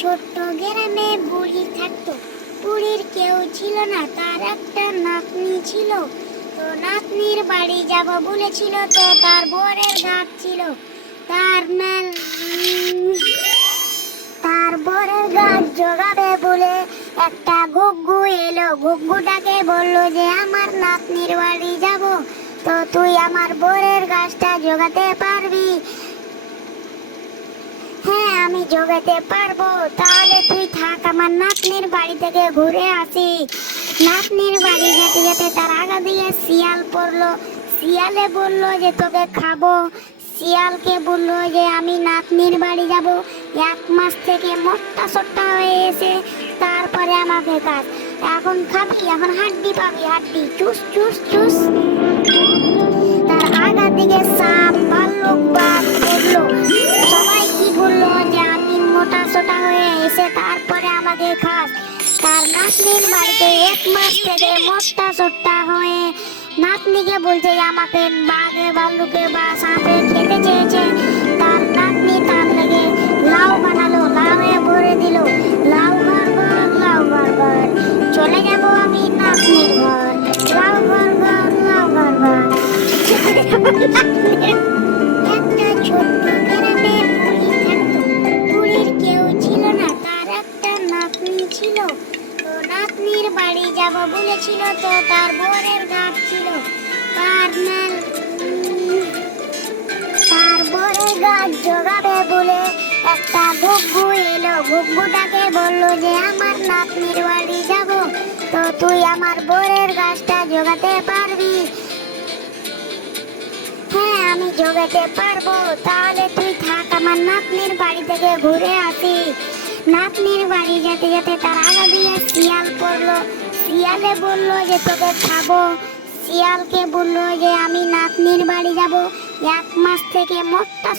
ছোট্ট গ্রামে বুড়ি থাকতো। বুড়ির কেউ ছিল না, তার একটা নাতনি ছিল। তো নাতনির বাড়ি যাব বলেছিল, তো তার বরের গাছ ছিল। তার মেল তার বরের গাছ জোগাবে বলে একটা ঘুঘু এলো। ঘুঘুটাকে বললো যে আমার নাতনির বাড়ি যাব, তো তুই আমার বরের গাছটা জোগাতে পারবি? হ্যাঁ, আমি জোগাতে পারবো। তাহলে তুই থাক, আমার নাতনির বাড়ি থেকে ঘুরে আসি। নাতনির বাড়ি যেতে যেতে তার আগা দিয়ে শিয়াল পড়লো। শিয়ালে বললো যে তোকে খাবো। শিয়ালকে বললো যে আমি নাতনির বাড়ি যাব, 1 মাস থেকে মোটা সোটা হয়ে এসে তারপরে আমাকে কাজ। এখন খাবি, এখন হাড্ডি পাবি, হাড্ডি চুস চুস চুস। তার আগা দিকে সাপ ভাল্লুক বাঘ পড়লো। সবাই কি বললো যে আমি মোটা সোটা হয়ে এসে তারপরে আমাকে খাস। তার নাতনির বাড়িতে 1 মাস থেকে মোটা সোটা হয়ে নাতনিকে বলছে আমাকে বাঘে ভাল্লুকে বা সাপে খেতে চেয়েছে। তার নাতনি তার লেগে লাউ বানালো, লাউয়ে ভরে দিল। লাউ ঘর ঘর, লাউ ঘর ঘর, চলে যাব আমি নাতনির ঘর। লাউ ঘর ঘর, লাউ ঘর ঘর। একটা ছোট্ট গ্রামে বুড়ি থাকতো। বুড়ির কেউ ছিল না, তার একটা নাতনি ছিল। তো নাতনির বাড়ি যাব বলেছিল, তো তার বরের গাছ ছিল। তার মেল তার বরের গাছ জোগাবে বলে একটা ঘুঘু এলো। ঘুঘুটাকে বললো যে আমার নাতনির বাড়ি যাব, তো তুই আমার বরের গাছটা জোগাতে পারবি? হ্যাঁ, আমি জোগাতে পারবো। তাহলে তুই থাক, আমার নাতনির বাড়ি থেকে ঘুরে আসি। নাতনির বাড়ি যেতে যেতে তার আগা দিয়ে শিয়াল পড়লো। শিয়ালে বললো যে তোকে খাবো। শিয়ালকে বললো যে আমি নাতনির বাড়ি যাব, 1 মাস থেকে মোটা